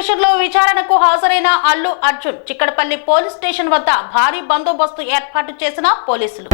Station లో విచారణకు హాజరైన అల్లు అర్జున్ చిక్కడపల్లి పోలీస్ స్టేషన్ వద్ద భారీ బందోబస్తు ఏర్పాటు చేసిన పోలీసులు.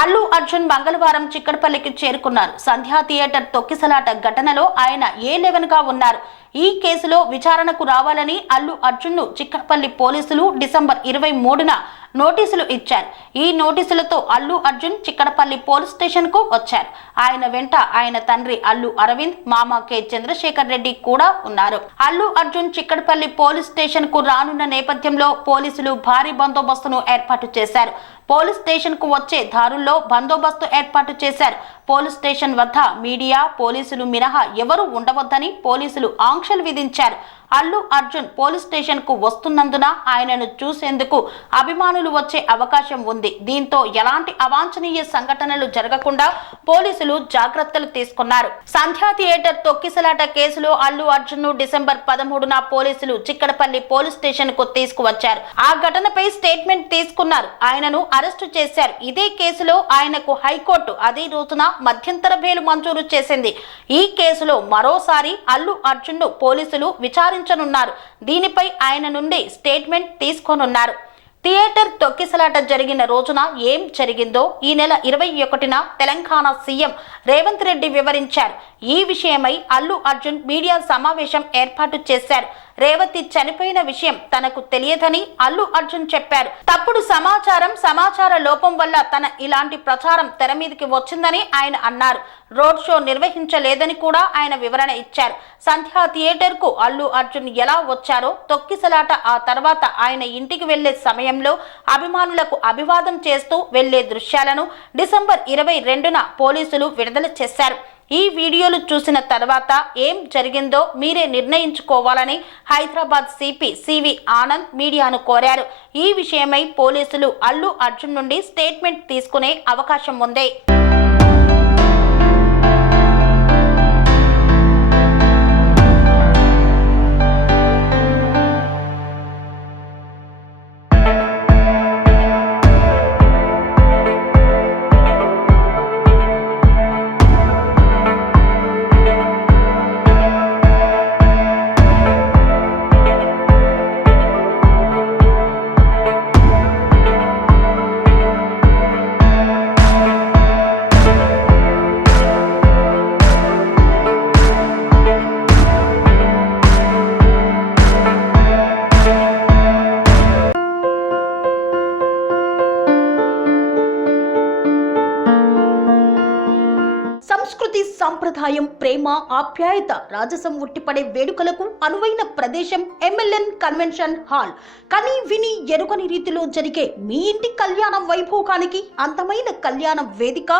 అల్లు అర్జున్ మంగళవారం చిక్కడపల్లికి చేరుకున్నారు. సంధ్యా థియేటర్ తొక్కిసలాట ఘటనలో ఆయన A11 గా ఉన్నారు. ఈ కేసులో విచారణకు రావాలని అల్లు అర్జున్ ను చిక్కడపల్లి పోలీసులు డిసెంబర్ 23న నోటీసులు ఇచ్చారు. ఈ నోటీసులతో అల్లు అర్జున్ చిక్కడపల్లి పోలీస్ స్టేషన్ కు వచ్చారు. ఆయన వెంట ఆయన తండ్రి అల్లు అరవింద్, మామ కె చంద్రశేఖర్ రెడ్డి కూడా ఉన్నారు. అల్లు అర్జున్ చిక్కడపల్లి పోలీస్ స్టేషన్ కు రానున్న నేపథ్యంలో పోలీసులు భారీ బందోబస్తును ఏర్పాటు చేశారు. పోలీస్ స్టేషన్ కు వచ్చే దారుల్లో బందోబస్తు ఏర్పాటు చేశారు. పోలీస్ స్టేషన్ వద్ద మీడియా, పోలీసులు మినహా ఎవరూ ఉండవద్దని పోలీసులు ఆంక్షలు విధించారు. అల్లు అర్జున్ పోలీస్ స్టేషన్ కు వస్తున్నందున ఆయనను చూసేందుకు అభిమానులు వచ్చే అవకాశం ఉంది. దీంతో ఎలాంటి అవాంఛనీయ సంఘటనలు జరగకుండా పోలీసులు జాగ్రత్తలు తీసుకున్నారు. సంధ్యా థియేటర్ తొక్కిసలాట కేసులో అల్లు అర్జున్ ను డిసెంబర్ 13న పోలీసులు చిక్కడపల్లి పోలీస్ స్టేషన్ కు తీసుకువచ్చారు. ఆ ఘటనపై స్టేట్మెంట్ తీసుకున్నారు. ఆయనను అరెస్టు చేశారు. ఇదే కేసులో ఆయనకు హైకోర్టు అదే రోజున మధ్యంతర బెయిల్ మంజూరు చేసింది. ఈ కేసులో మరోసారి అల్లు అర్జున్ ను పోలీసులు విచారించనున్నారు. దీనిపై ఆయన నుండి స్టేట్మెంట్ తీసుకోనున్నారు. థియేటర్ తొక్కిసలాట జరిగిన రోజున ఏం జరిగిందో ఈ నెల 21న తెలంగాణ సీఎం రేవంత్ రెడ్డి వివరించారు. ఈ విషయమై అల్లు అర్జున్ మీడియా సమావేశం ఏర్పాటు చేశారు. రేవతి చనిపోయిన విషయం తనకు తెలియదని అల్లు అర్జున్ చెప్పారు. తప్పుడు సమాచార లోపం వల్ల తన ఇలాంటి ప్రచారం తెర మీదకి వచ్చిందని ఆయన అన్నారు. రోడ్ షో నిర్వహించలేదని కూడా ఆయన వివరణ ఇచ్చారు. సంధ్యా థియేటర్ కు అల్లు అర్జున్ ఎలా వచ్చారో, తొక్కిసలాట ఆ తర్వాత ఆయన ఇంటికి వెళ్లే సమయంలో అభిమానులకు అభివాదం చేస్తూ వెళ్లే దృశ్యాలను డిసెంబర్ 22న పోలీసులు విడుదల చేశారు. ఈ వీడియోలు చూసిన తర్వాత ఏం జరిగిందో మీరే నిర్ణయించుకోవాలని హైదరాబాద్ సిపి సివి ఆనంద్ మీడియాను కోరారు. ఈ విషయమై పోలీసులు అల్లు అర్జున్ నుండి స్టేట్మెంట్ తీసుకునే అవకాశం ఉంది. సంస్కృతి, సంప్రదాయం, ప్రేమ, ఆప్యాయత, రాజసం ఉట్టిపడే వేడుకలకు అనువైన ప్రదేశం ఎంఎల్ఎన్ కన్వెన్షన్ హాల్. కని విని ఎరుగని రీతిలో జరిగే మీ ఇంటి కళ్యాణ వైభోగానికి అందమైన కళ్యాణ వేదిక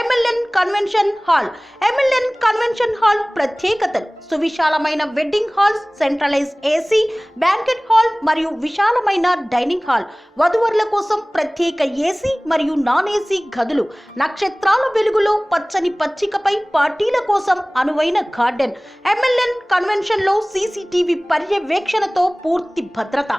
MLN convention hall. MLN convention hall ప్రత్యేకతలు: సువిశాలమైన wedding halls, centralise AC banquet hall మరియు విశాలమైన డైనింగ్ హాల్, వధువరుల కోసం ప్రత్యేక ఏసీ మరియు నాన్ ఏసీ గదులు, నక్షత్రాల వెలుగులో పచ్చని పచ్చికపై పార్టీల కోసం అనువైన గార్డెన్. ఎంఎల్ఎన్ కన్వెన్షన్ లో సీసీటీవీ పర్యవేక్షణతో పూర్తి భద్రత.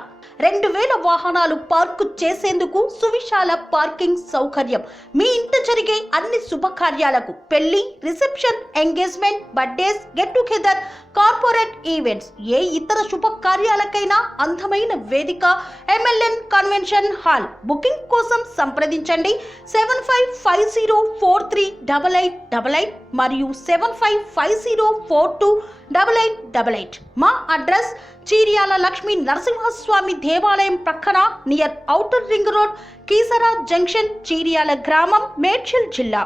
2000 వాహనాలు పార్కు చేసేందుకు సువిశాల పార్కింగ్ సౌకర్యం. మీ ఇంట జరిగే అన్ని శుభకార్యాలకు, పెళ్లి, reception, engagement, birthdays, get together, corporate events, ఏ ఇతర శుభకార్యాలకైనా అందమైన వేదిక ఎంఎల్ఎన్ కన్వెన్షన్ హాల్. బుకింగ్ కోసం సంప్రదించండి 7550438888 మరియు 7550428888. మా అడ్రస్ చీర్యాల లక్ష్మీ నరసింహస్వామి దేవాలయం ప్రక్కన, near outer ring road, Keesara junction, Cheeryal గ్రామం, మేడ్చల్ జిల్లా.